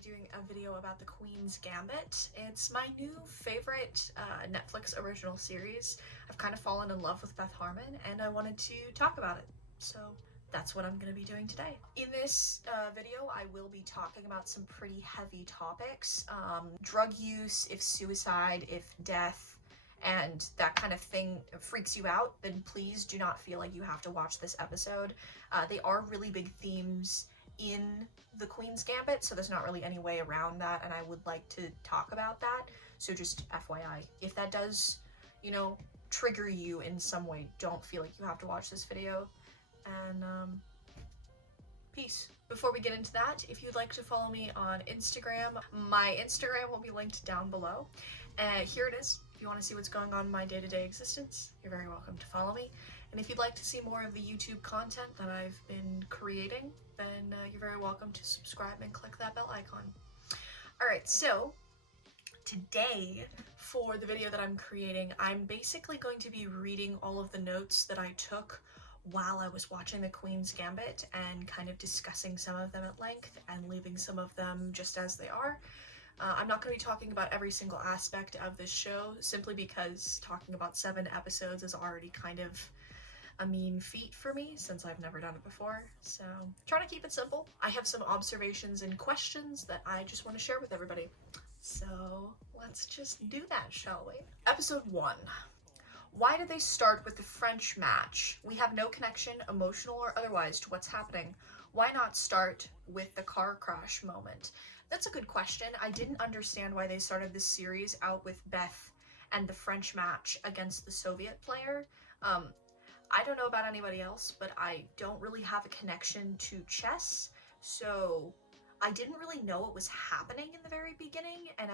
be doing a video about the Queen's Gambit. It's my new favorite Netflix original series. I've kind of fallen in love with Beth Harmon and I wanted to talk about it. So that's what I'm going to be doing today. In this video, I will be talking about some pretty heavy topics. Drug use, if suicide, if death, and that kind of thing freaks you out, then please do not feel like you have to watch this episode. They are really big themes in the Queen's Gambit, so there's not really any way around that, and I would like to talk about that. So just FYI, if that does, you know, trigger you in some way, don't feel like you have to watch this video. And peace. Before we get into that, if you'd like to follow me on Instagram, my Instagram will be linked down below. Here it is. If you want to see what's going on in my day-to-day existence, you're very welcome to follow me. And if you'd like to see more of the YouTube content that I've been creating, then you're very welcome to subscribe and click that bell icon. Alright, so today, for the video that I'm creating, I'm basically going to be reading all of the notes that I took while I was watching the Queen's Gambit and kind of discussing some of them at length and leaving some of them just as they are. I'm not going to be talking about every single aspect of this show, simply because talking about 7 episodes is already kind of a mean feat for me since I've never done it before. So I'm trying to keep it simple. I have some observations and questions that I just want to share with everybody. So let's just do that, shall we? Episode 1. Why did they start with the French match? We have no connection, emotional or otherwise, to what's happening. Why not start with the car crash moment? That's a good question. I didn't understand why they started this series out with Beth and the French match against the Soviet player. I don't know about anybody else, but I don't really have a connection to chess, so I didn't really know what was happening in the very beginning, and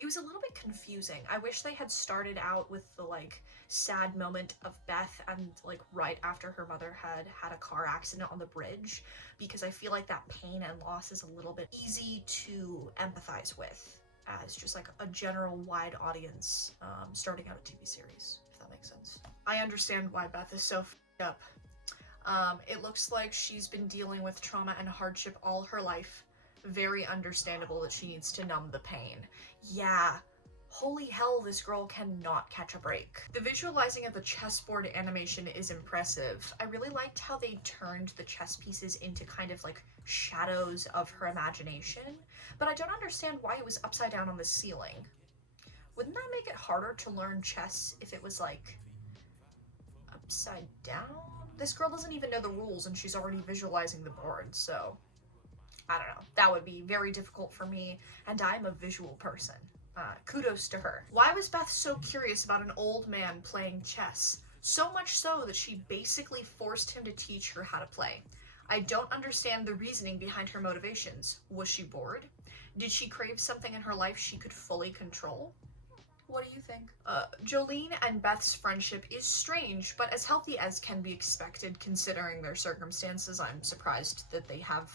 it was a little bit confusing. I wish they had started out with the, like, sad moment of Beth and, like, right after her mother had a car accident on the bridge, because I feel like that pain and loss is a little bit easy to empathize with as just, like, a general wide audience starting out a TV series, if that makes sense. I understand why Beth is so f***ed up. It looks like she's been dealing with trauma and hardship all her life. Very understandable that she needs to numb the pain. Yeah, holy hell, this girl cannot catch a break. The visualizing of the chessboard animation is impressive. I really liked how they turned the chess pieces into kind of like shadows of her imagination, but I don't understand why it was upside down on the ceiling. Wouldn't that make it harder to learn chess if it was like upside down? This girl doesn't even know the rules and she's already visualizing the board, so I don't know. That would be very difficult for me, and I'm a visual person. Kudos to her. Why was Beth so curious about an old man playing chess? So much so that she basically forced him to teach her how to play. I don't understand the reasoning behind her motivations. Was she bored? Did she crave something in her life she could fully control? What do you think? Jolene and Beth's friendship is strange, but as healthy as can be expected considering their circumstances. I'm surprised that they have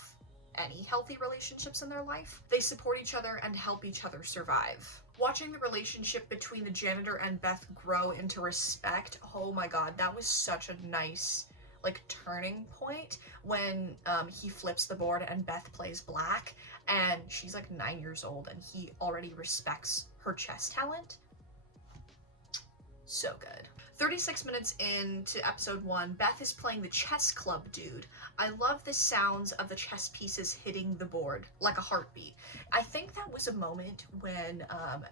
any healthy relationships in their life. They support each other and help each other survive. Watching the relationship between the janitor and Beth grow into respect, oh my god, that was such a nice, like, turning point when he flips the board and Beth plays black, and she's like 9 years old and he already respects her chess talent. So good. 36 minutes into episode 1, Beth is playing the chess club dude. I love the sounds of the chess pieces hitting the board like a heartbeat. I think that was a moment when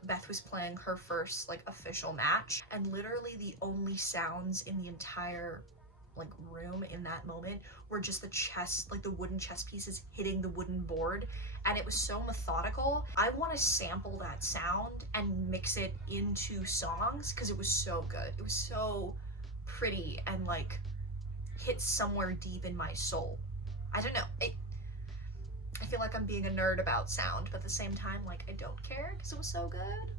Beth was playing her first, like, official match, and literally the only sounds in the entire, like, room in that moment were just the chess, like the wooden chess pieces hitting the wooden board, and it was so methodical. I want to sample that sound and mix it into songs because it was so good. It was so pretty and, like, hit somewhere deep in my soul. I don't know. I feel like I'm being a nerd about sound, but at the same time, like, I don't care because it was so good.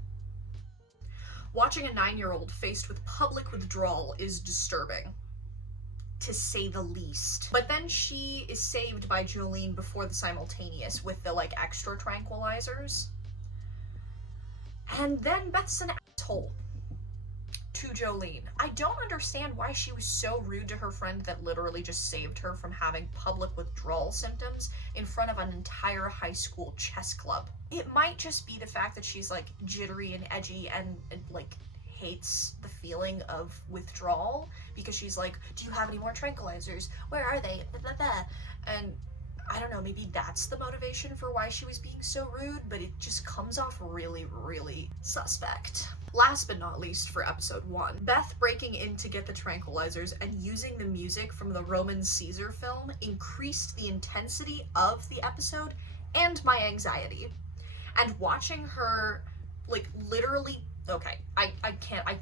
Watching a 9-year-old faced with public withdrawal is disturbing, to say the least. But then she is saved by Jolene before the simultaneous with the, like, extra tranquilizers. And then Beth's an asshole. to Jolene. I don't understand why she was so rude to her friend that literally just saved her from having public withdrawal symptoms in front of an entire high school chess club. It might just be the fact that she's like jittery and edgy and like hates the feeling of withdrawal, because she's like, do you have any more tranquilizers? Where are they? Blah, blah, blah. And I don't know, maybe that's the motivation for why she was being so rude, but it just comes off really, really suspect. Last but not least for episode 1, Beth breaking in to get the tranquilizers and using the music from the Roman Caesar film increased the intensity of the episode and my anxiety. And watching her, like, literally, okay, I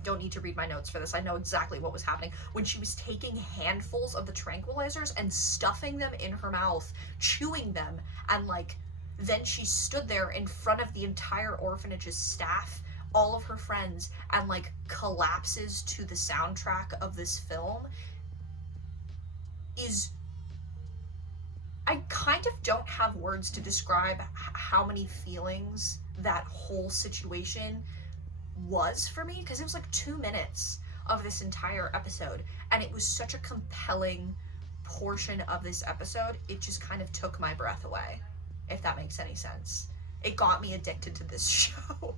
don't need to read my notes for this. I know exactly what was happening. When she was taking handfuls of the tranquilizers and stuffing them in her mouth, chewing them, and like, then she stood there in front of the entire orphanage's staff, all of her friends, and like collapses to the soundtrack of this film is... I kind of don't have words to describe how many feelings that whole situation was for me, because it was like 2 minutes of this entire episode, and it was such a compelling portion of this episode, it just kind of took my breath away, if that makes any sense. It got me addicted to this show.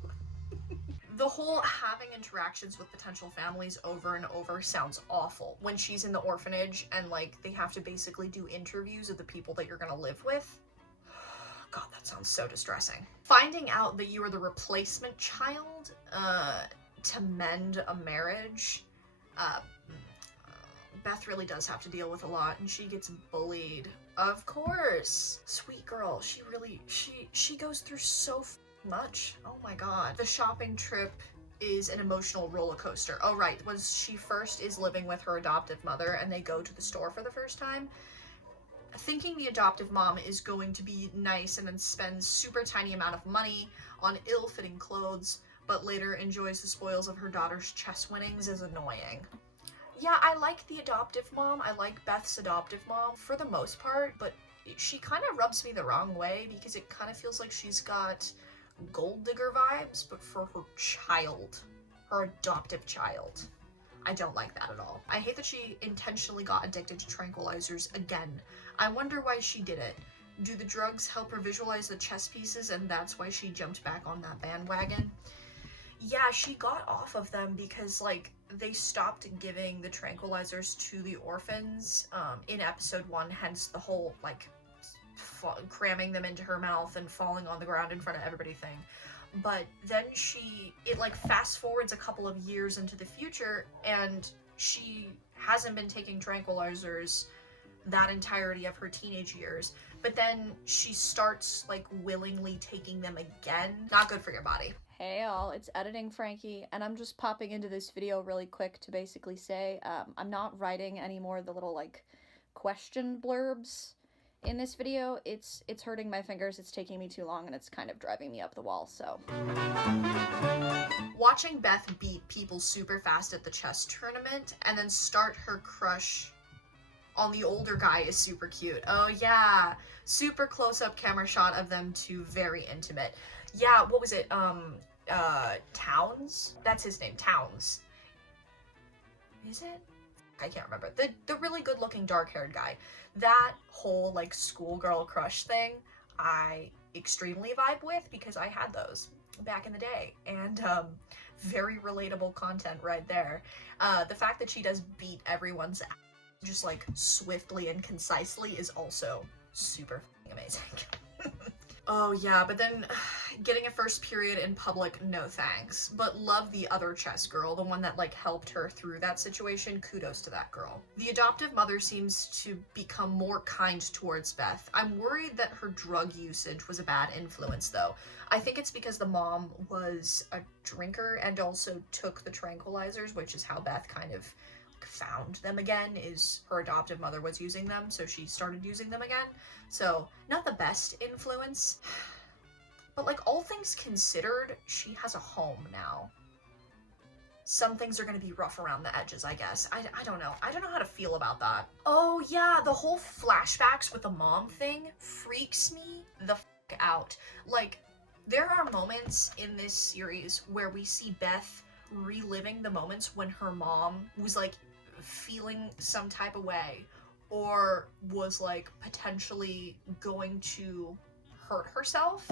The whole having interactions with potential families over and over sounds awful. When she's in the orphanage and like they have to basically do interviews of the people that you're gonna live with. God, that sounds so distressing. Finding out that you are the replacement child to mend a marriage, Beth really does have to deal with a lot, and she gets bullied. Of course. Sweet girl, she goes through so much. Oh my god. The shopping trip is an emotional roller coaster. Oh right, when she first is living with her adoptive mother and they go to the store for the first time, thinking the adoptive mom is going to be nice and then spends super tiny amount of money on ill-fitting clothes, but later enjoys the spoils of her daughter's chess winnings is annoying. Yeah, I like the adoptive mom. I like Beth's adoptive mom for the most part, but she kind of rubs me the wrong way because it kind of feels like she's got gold digger vibes, but for her child, her adoptive child. I don't like that at all. I hate that she intentionally got addicted to tranquilizers again. I wonder why she did it. Do the drugs help her visualize the chess pieces and that's why she jumped back on that bandwagon? Yeah, she got off of them because like they stopped giving the tranquilizers to the orphans in episode 1, hence the whole like cramming them into her mouth and falling on the ground in front of everybody thing. But then it like fast forwards a couple of years into the future and she hasn't been taking tranquilizers that entirety of her teenage years, but then she starts like willingly taking them again. Not good for your body. Hey all, it's Editing Frankie, and I'm just popping into this video really quick to basically say I'm not writing any more of the little like question blurbs in this video. It's hurting my fingers, it's taking me too long, and it's kind of driving me up the wall, so. Watching Beth beat people super fast at the chess tournament and then start her crush on the older guy is super cute. Oh yeah, super close-up camera shot of them two, very intimate. Yeah, what was it? Towns? That's his name, Towns. Is it? I can't remember. The really good-looking dark-haired guy. That whole, like, schoolgirl crush thing, I extremely vibe with because I had those back in the day. And, very relatable content right there. The fact that she does beat everyone's ass just, like, swiftly and concisely is also super amazing. Oh yeah, but then getting a first period in public, no thanks. But love the other chess girl, the one that like helped her through that situation. Kudos to that girl. The adoptive mother seems to become more kind towards Beth. I'm worried that her drug usage was a bad influence though. I think it's because the mom was a drinker and also took the tranquilizers, which is how Beth kind of found them again, is her adoptive mother was using them, so she started using them again. So not the best influence, but like all things considered, she has a home now. Some things are going to be rough around the edges, I guess. I don't know. I don't know how to feel about that. Oh yeah, the whole flashbacks with the mom thing freaks me the out. Like, there are moments in this series where we see Beth reliving the moments when her mom was like feeling some type of way or was like potentially going to hurt herself,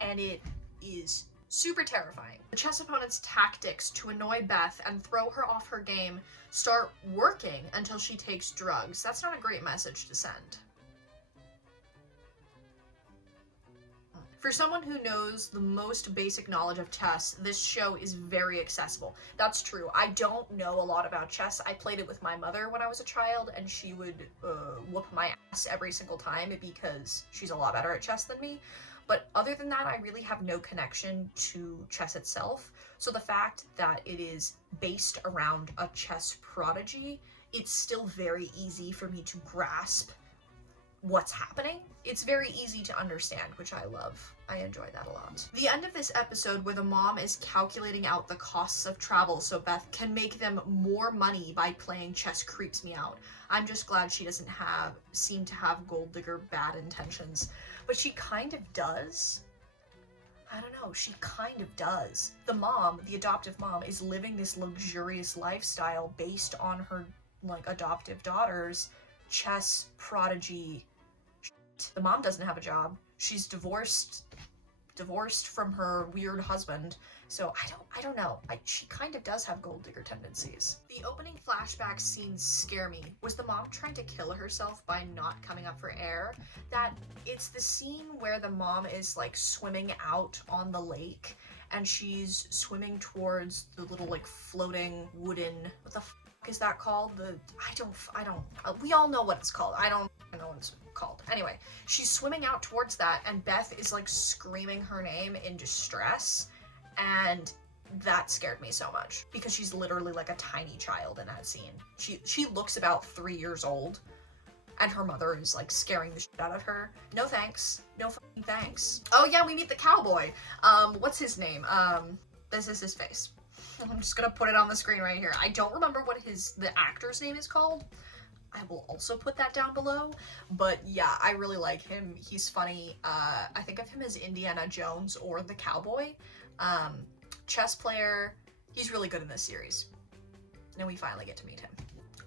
and it is super terrifying. The chess opponent's tactics to annoy Beth and throw her off her game start working until she takes drugs. That's not a great message to send. For someone who knows the most basic knowledge of chess, this show is very accessible. That's true. I don't know a lot about chess. I played it with my mother when I was a child, and she would whoop my ass every single time because she's a lot better at chess than me. But other than that, I really have no connection to chess itself. So the fact that it is based around a chess prodigy, it's still very easy for me to grasp what's happening. It's very easy to understand, which I love. I enjoy that a lot. The end of this episode where the mom is calculating out the costs of travel so Beth can make them more money by playing chess creeps me out. I'm just glad she doesn't seem to have gold digger bad intentions, but she kind of does. I don't know, she kind of does. The mom, the adoptive mom, is living this luxurious lifestyle based on her like adoptive daughter's chess prodigy. The mom doesn't have a job. She's divorced from her weird husband. So I don't know. She kind of does have gold digger tendencies. The opening flashback scenes scare me. Was the mom trying to kill herself by not coming up for air? It's the scene where the mom is like swimming out on the lake and she's swimming towards the little like floating wooden, what the f is that called? We all know what it's called. I don't know what it's called. Anyway, she's swimming out towards that and Beth is like screaming her name in distress, and that scared me so much because she's literally like a tiny child in that scene. She looks about 3 years old and her mother is like scaring the shit out of her. No thanks. No fucking thanks. Oh yeah, we meet the cowboy. What's his name? This is his face. I'm just gonna put it on the screen right here. I don't remember what the actor's name is called. I will also put that down below. But yeah, I really like him. He's funny. I think of him as Indiana Jones or the cowboy. Chess player. He's really good in this series. And we finally get to meet him.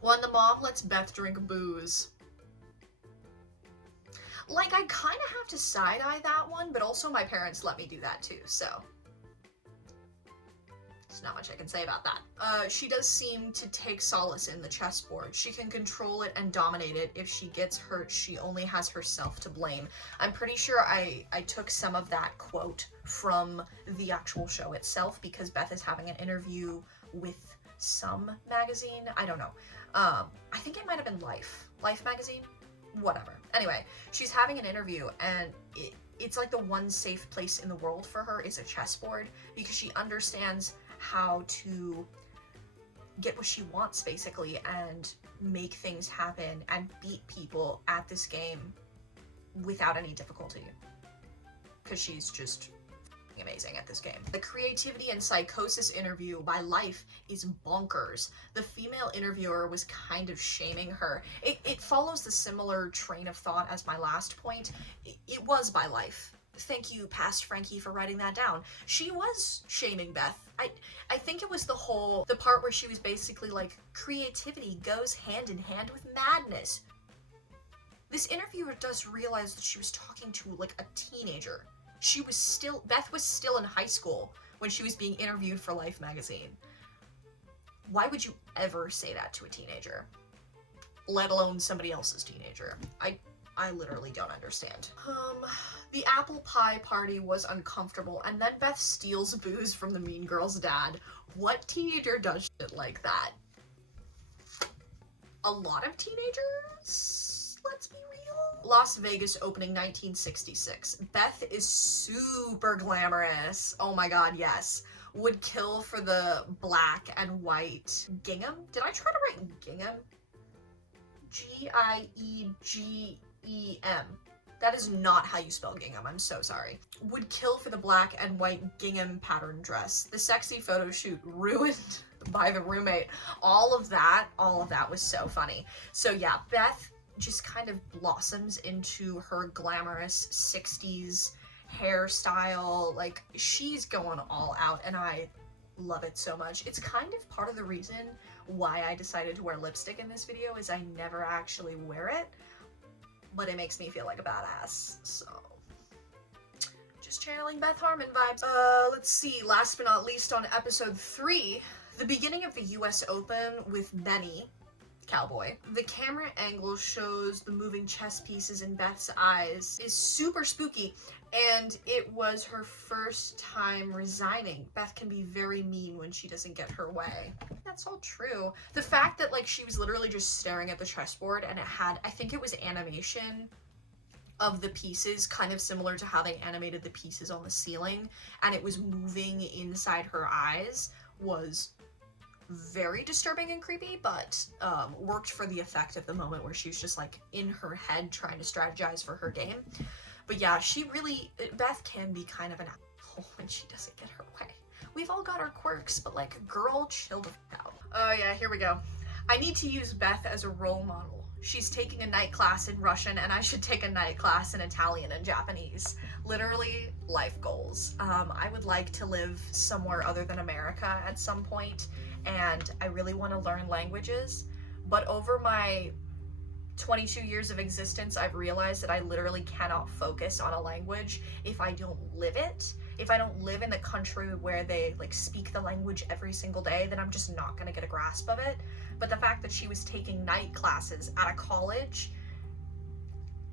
When the mom lets Beth drink booze. Like, I kind of have to side-eye that one, but also my parents let me do that too, so. There's not much I can say about that. She does seem to take solace in the chessboard. She can control it and dominate it. If she gets hurt, she only has herself to blame. I'm pretty sure I took some of that quote from the actual show itself because Beth is having an interview with some magazine. I don't know. I think it might have been Life magazine? Whatever. Anyway, she's having an interview and it's like the one safe place in the world for her is a chessboard because she understands how to get what she wants basically and make things happen and beat people at this game without any difficulty because she's just amazing at this game. The creativity and psychosis interview by Life is bonkers. The female interviewer was kind of shaming her. It follows the similar train of thought as my last point. It was by Life. Thank you, past Frankie, for writing that down. She was shaming Beth. I think it was the part where she was basically like, creativity goes hand in hand with madness. This interviewer does realize that she was talking to like a teenager. Beth was still in high school when she was being interviewed for Life magazine. Why would you ever say that to a teenager? Let alone somebody else's teenager. I literally don't understand. The apple pie party was uncomfortable, and then Beth steals booze from the mean girl's dad. What teenager does shit like that? A lot of teenagers? Let's be real. Las Vegas opening 1966. Beth is super glamorous. Oh my god, yes. Would kill for the black and white gingham. Did I try to write gingham? G-I-E-G-E-M. That is not how you spell gingham, I'm so sorry. Would kill for the black and white gingham pattern dress. The sexy photo shoot ruined by the roommate. All of that was so funny. So yeah, Beth just kind of blossoms into her glamorous 60s hairstyle. Like, she's going all out, and I love it so much. It's kind of part of the reason why I decided to wear lipstick in this video, is I never actually wear it, but it makes me feel like a badass, so just channeling Beth Harmon vibes. Let's see, last but not least, on episode 3, the beginning of the US Open with Benny, cowboy. The camera angle shows the moving chess pieces in Beth's eyes is super spooky, and it was her first time resigning. Beth can be very mean when she doesn't get her way. That's all true. The fact that like she was literally just staring at the chessboard and it had, I think it was animation of the pieces, kind of similar to how they animated the pieces on the ceiling, and it was moving inside her eyes, was very disturbing and creepy, but worked for the effect of the moment where she was just like in her head trying to strategize for her game. But yeah, Beth can be kind of an asshole when she doesn't get her way. We've all got our quirks, but like, girl, chill the fuck out. Oh yeah, here we go. I need to use Beth as a role model. She's taking a night class in Russian and I should take a night class in Italian and Japanese. Literally, life goals. I would like to live somewhere other than America at some point, and I really want to learn languages, but over my 22 years of existence, I've realized that I literally cannot focus on a language if I don't live it. If I don't live in the country where they like speak the language every single day, then I'm just not gonna get a grasp of it. But the fact that she was taking night classes at a college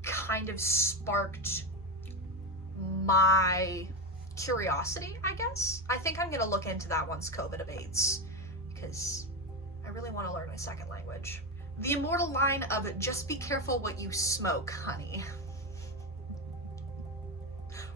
kind of sparked my curiosity, I guess. I think I'm gonna look into that once COVID abates, because I really want to learn a second language. The immortal line of "just be careful what you smoke, honey."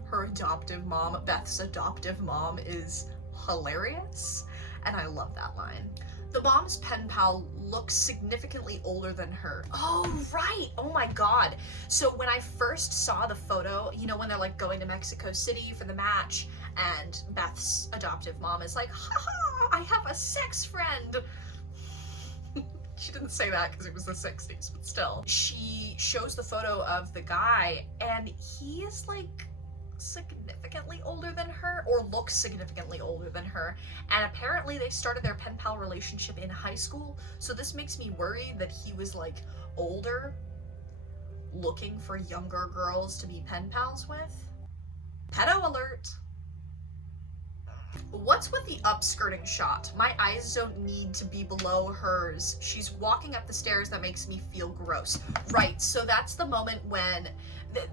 Her adoptive mom, Beth's adoptive mom, is hilarious, and I love that line. The mom's pen pal looks significantly older than her. Oh, right! Oh my god. So when I first saw the photo, you know, when they're like going to Mexico City for the match, and Beth's adoptive mom is like, haha, I have a sex friend. She didn't say that because it was the 60s, but still. She shows the photo of the guy, and he is like significantly older than her, or looks significantly older than her, and apparently they started their pen pal relationship in high school, so this makes me worried that he was like older, looking for younger girls to be pen pals with. Pedo alert! What's with the upskirting shot? My eyes don't need to be below hers. She's walking up the stairs, that makes me feel gross. Right, so that's the moment when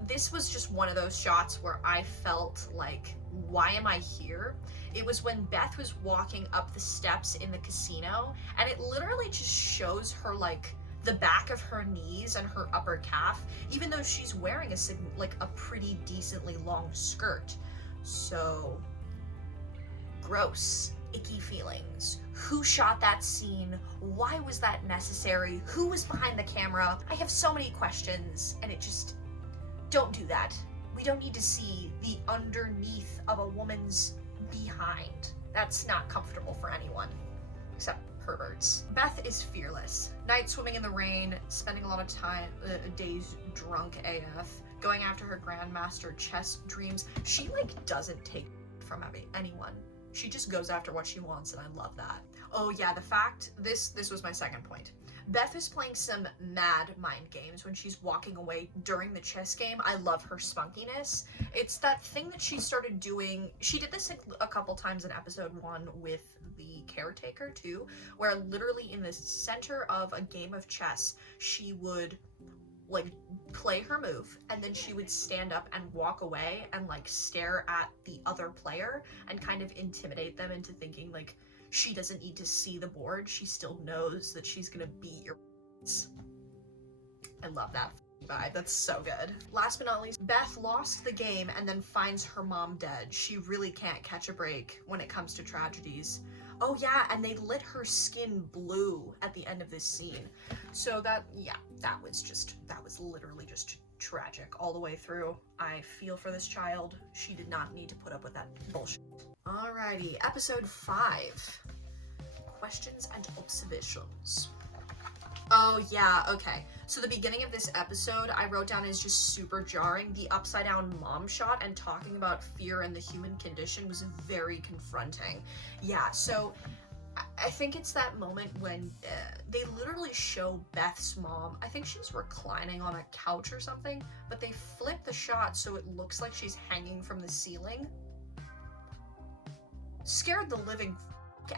this was just one of those shots where I felt like, why am I here? It was when Beth was walking up the steps in the casino, and it literally just shows her like the back of her knees and her upper calf, even though she's wearing a pretty decently long skirt. So gross, icky feelings. Who shot that scene? Why was that necessary? Who was behind the camera? I have so many questions, and it just, don't do that. We don't need to see the underneath of a woman's behind. That's not comfortable for anyone, except perverts. Beth is fearless. Night swimming in the rain, spending a lot of time, days drunk AF, going after her grandmaster chess dreams. She like doesn't take from anyone. She just goes after what she wants, and I love that. Oh yeah, the fact, this was my second point. Beth is playing some mad mind games when she's walking away during the chess game. I love her spunkiness. It's that thing that she started doing. She did this a couple times in episode 1 with the caretaker too, where literally in the center of a game of chess, she would like play her move, and then she would stand up and walk away and like stare at the other player and kind of intimidate them into thinking like she doesn't need to see the board, she still knows that she's gonna beat your ass. I love that vibe. That's so good. Last but not least, Beth lost the game and then finds her mom dead. She really can't catch a break when it comes to tragedies. Oh yeah, and they lit her skin blue at the end of this scene. So that was literally just tragic all the way through. I feel for this child. She did not need to put up with that bullshit. Alrighty, episode 5. Questions and observations. Oh, yeah, okay. So the beginning of this episode I wrote down is just super jarring. The upside down mom shot and talking about fear and the human condition was very confronting. Yeah, so I think it's that moment when they literally show Beth's mom. I think she's reclining on a couch or something, but they flip the shot so it looks like she's hanging from the ceiling. Scared the living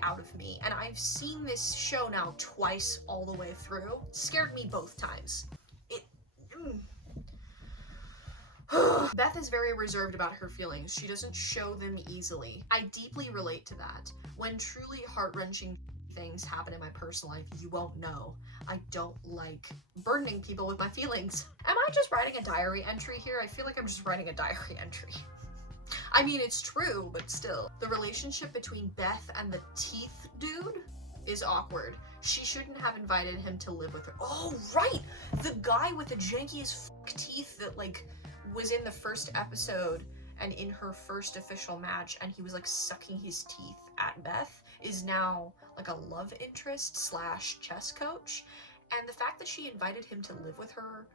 out of me, and I've seen this show now twice all the way through. Scared me both times. It. Beth is very reserved about her feelings. She doesn't show them easily. I deeply relate to that. When truly heart-wrenching things happen in my personal life, you won't know. I don't like burdening people with my feelings. Am I just writing a diary entry here? I feel like I'm just writing a diary entry. I mean, it's true, but still. The relationship between Beth and the teeth dude is awkward. She shouldn't have invited him to live with her. Oh, right! The guy with the jankiest teeth that, like, was in the first episode and in her first official match, and he was, like, sucking his teeth at Beth, is now, like, a love interest slash chess coach. And the fact that she invited him to live with her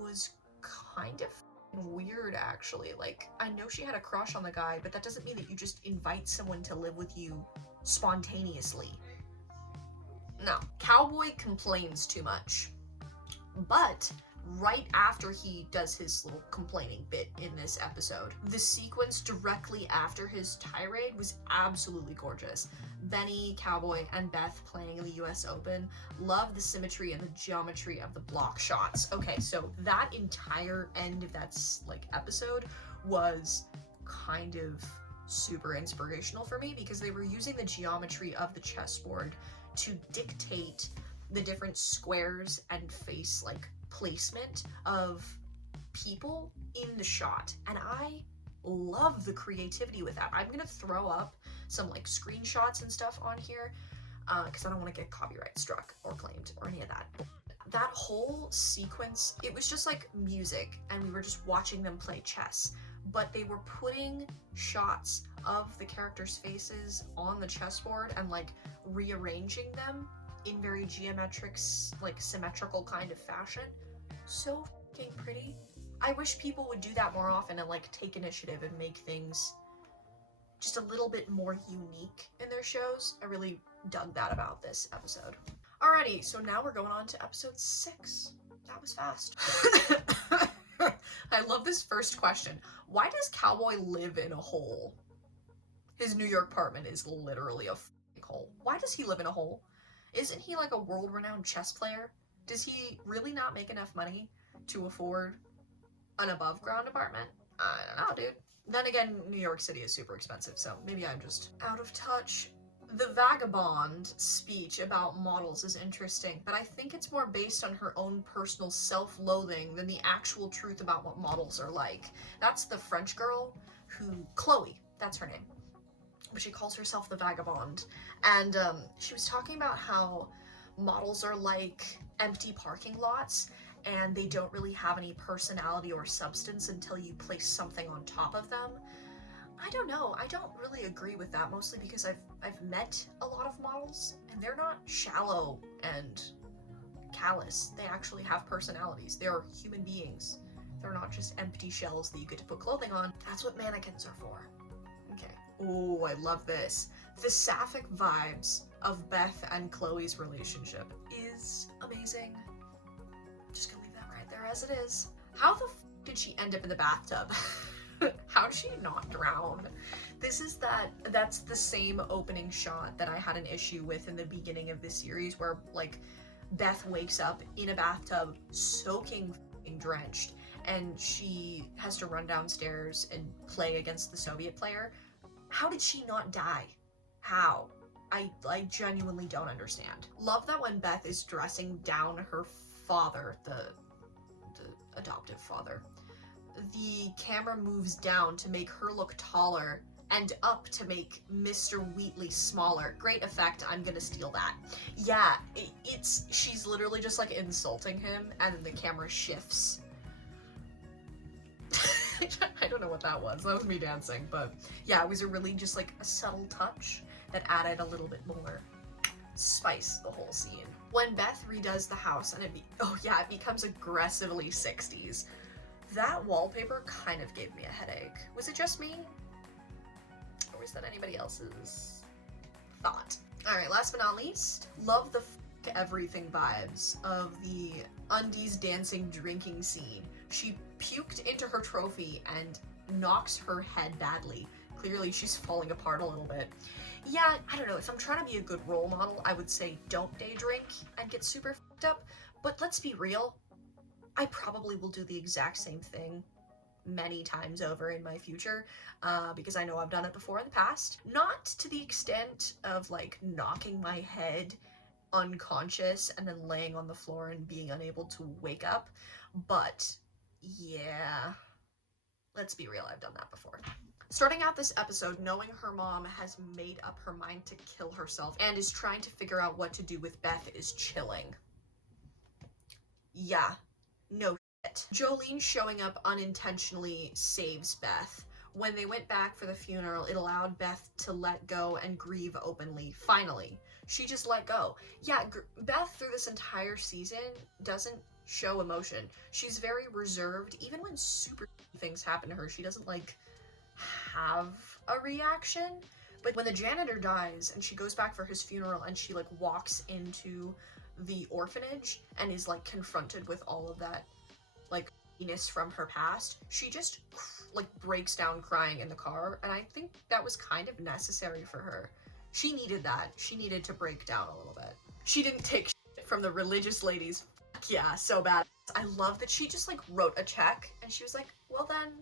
was kind of weird, actually. Like, I know she had a crush on the guy, but that doesn't mean that you just invite someone to live with you spontaneously. No. Cowboy complains too much. But right after he does his little complaining bit in this episode, the sequence directly after his tirade was absolutely gorgeous. Benny, Cowboy, and Beth playing in the US Open. Love the symmetry and the geometry of the block shots. Okay, so that entire end of that episode was kind of super inspirational for me because they were using the geometry of the chessboard to dictate the different squares and face placement of people in the shot, and I love the creativity with that. I'm gonna throw up some screenshots and stuff on here because I don't want to get copyright struck or claimed or any of that. That whole sequence, it was just like music and we were just watching them play chess, but they were putting shots of the characters' faces on the chessboard and rearranging them in very geometric, symmetrical kind of fashion. So fucking pretty. I wish people would do that more often and take initiative and make things just a little bit more unique in their shows. I really dug that about this episode. Alrighty, so now we're going on to episode 6. That was fast. I love this first question. Why does Cowboy live in a hole? His New York apartment is literally a fucking hole. Why does he live in a hole? Isn't he a world-renowned chess player? Does he really not make enough money to afford an above-ground apartment? I don't know, dude. Then again, New York City is super expensive, so maybe I'm just out of touch. The vagabond speech about models is interesting, but I think it's more based on her own personal self-loathing than the actual truth about what models are like. That's the French girl Chloe, that's her name. But she calls herself the vagabond. And she was talking about how models are like empty parking lots and they don't really have any personality or substance until you place something on top of them. I don't know, I don't really agree with that, mostly because I've met a lot of models and they're not shallow and callous. They actually have personalities. They're human beings. They're not just empty shells that you get to put clothing on. That's what mannequins are for. Okay. Oh, I love this. The sapphic vibes of Beth and Chloe's relationship is amazing. Just gonna leave that right there as it is. How the f did she end up in the bathtub? How did she not drown? That's the same opening shot that I had an issue with in the beginning of this series where Beth wakes up in a bathtub soaking drenched and she has to run downstairs and play against the Soviet player. How did she not die? How? I genuinely don't understand. Love that when Beth is dressing down her father, the adoptive father, the camera moves down to make her look taller and up to make Mr. Wheatley smaller. Great effect, I'm gonna steal that. Yeah, she's literally just insulting him and then the camera shifts. I don't know what that was. That was me dancing, but yeah, it was a really just a subtle touch that added a little bit more spice the whole scene. When Beth redoes the house and it becomes aggressively 60s, that wallpaper kind of gave me a headache. Was it just me? Or was that anybody else's thought? Alright, last but not least, love the everything vibes of the undies dancing drinking scene. She puked into her trophy and knocks her head badly. Clearly she's falling apart a little bit. Yeah, I don't know, if I'm trying to be a good role model, I would say don't day drink and get super fucked up, but let's be real, I probably will do the exact same thing many times over in my future, because I know I've done it before in the past. Not to the extent of like knocking my head unconscious and then laying on the floor and being unable to wake up, but yeah, let's be real, I've done that before. Starting out this episode knowing her mom has made up her mind to kill herself and is trying to figure out what to do with Beth is chilling. Yeah, no shit. Jolene showing up unintentionally saves Beth. When they went back for the funeral, it allowed Beth to let go and grieve openly. Finally, she just let go. Yeah, Beth through this entire season doesn't show emotion. She's very reserved. Even when super things happen to her, she doesn't like have a reaction. But when the janitor dies and she goes back for his funeral and she like walks into the orphanage and is like confronted with all of that like ness from her past, she just like breaks down crying in the car, and I think that was kind of necessary for her. She needed that. She needed to break down a little bit. She didn't take shit from the religious ladies. Yeah, so bad. I love that she just like wrote a check and she was like, well then,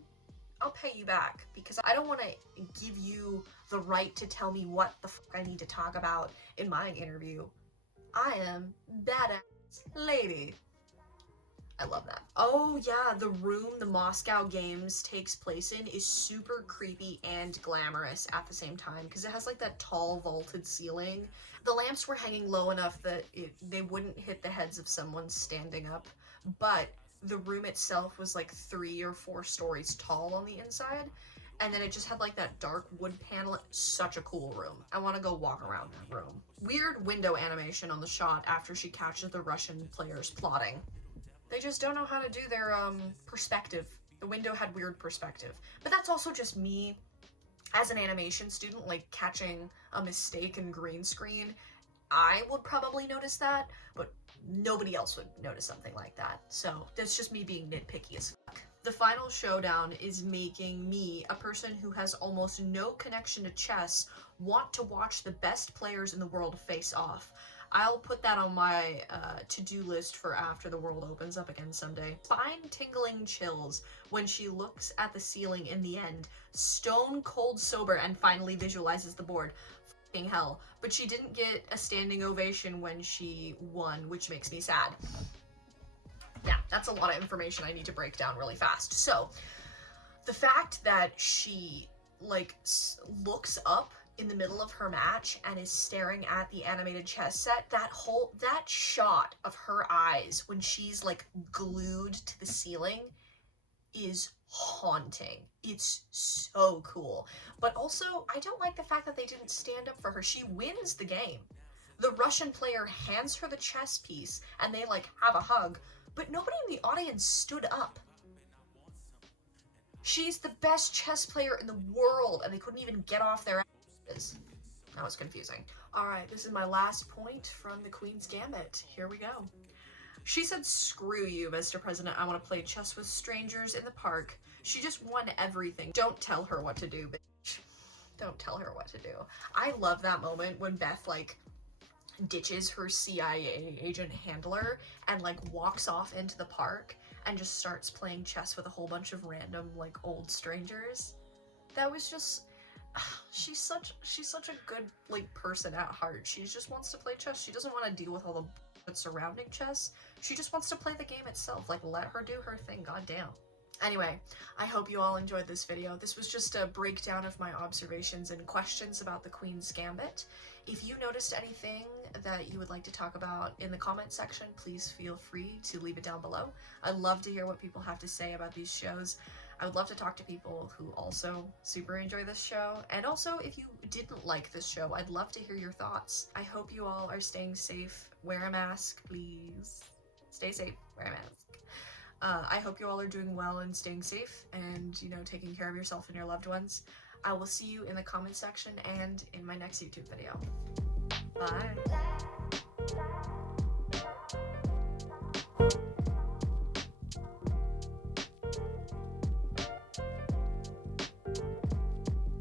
I'll pay you back because I don't want to give you the right to tell me what the fuck I need to talk about in my interview. I am badass lady. I love that. Oh yeah, the room the Moscow Games takes place in is super creepy and glamorous at the same time because it has like that tall vaulted ceiling. The lamps were hanging low enough that they wouldn't hit the heads of someone standing up, but the room itself was like 3 or 4 stories tall on the inside, and then it just had like that dark wood panel. Such a cool room. I want to go walk around that room. Weird window animation on the shot after she catches the Russian players plotting. They just don't know how to do their perspective. The window had weird perspective. But that's also just me as an animation student, like catching a mistake in green screen. I would probably notice that, but nobody else would notice something like that. So that's just me being nitpicky as fuck. The final showdown is making me, a person who has almost no connection to chess, want to watch the best players in the world face off. I'll put that on my to-do list for after the world opens up again someday. Spine-tingling chills when she looks at the ceiling in the end, stone cold sober, and finally visualizes the board. Fucking hell. But she didn't get a standing ovation when she won, which makes me sad. Yeah, that's a lot of information I need to break down really fast. So, the fact that she, like, looks up in the middle of her match and is staring at the animated chess set, that shot of her eyes when she's like glued to the ceiling is haunting. It's so cool. But also, I don't like the fact that they didn't stand up for her. She wins the game. The Russian player hands her the chess piece and they like have a hug, but nobody in the audience stood up. She's the best chess player in the world and they couldn't even get off their asses. That was confusing. Alright, this is my last point from the Queen's Gambit. Here we go. She said, screw you, Mr. President, I want to play chess with strangers in the park. She just won everything. Don't tell her what to do, bitch. Don't tell her what to do. I love that moment when Beth, like, ditches her CIA agent handler and, like, walks off into the park and just starts playing chess with a whole bunch of random, like, old strangers. That was just... She's such a good, like, person at heart. She just wants to play chess. She doesn't want to deal with all the bullshit surrounding chess. She just wants to play the game itself. Like, let her do her thing, goddamn. Anyway, I hope you all enjoyed this video. This was just a breakdown of my observations and questions about the Queen's Gambit. If you noticed anything that you would like to talk about in the comment section, please feel free to leave it down below. I'd love to hear what people have to say about these shows. I would love to talk to people who also super enjoy this show. And also, if you didn't like this show, I'd love to hear your thoughts. I hope you all are staying safe. Wear a mask, please. Stay safe, wear a mask. I hope you all are doing well and staying safe and, you know, taking care of yourself and your loved ones. I will see you in the comment section and in my next YouTube video. Bye.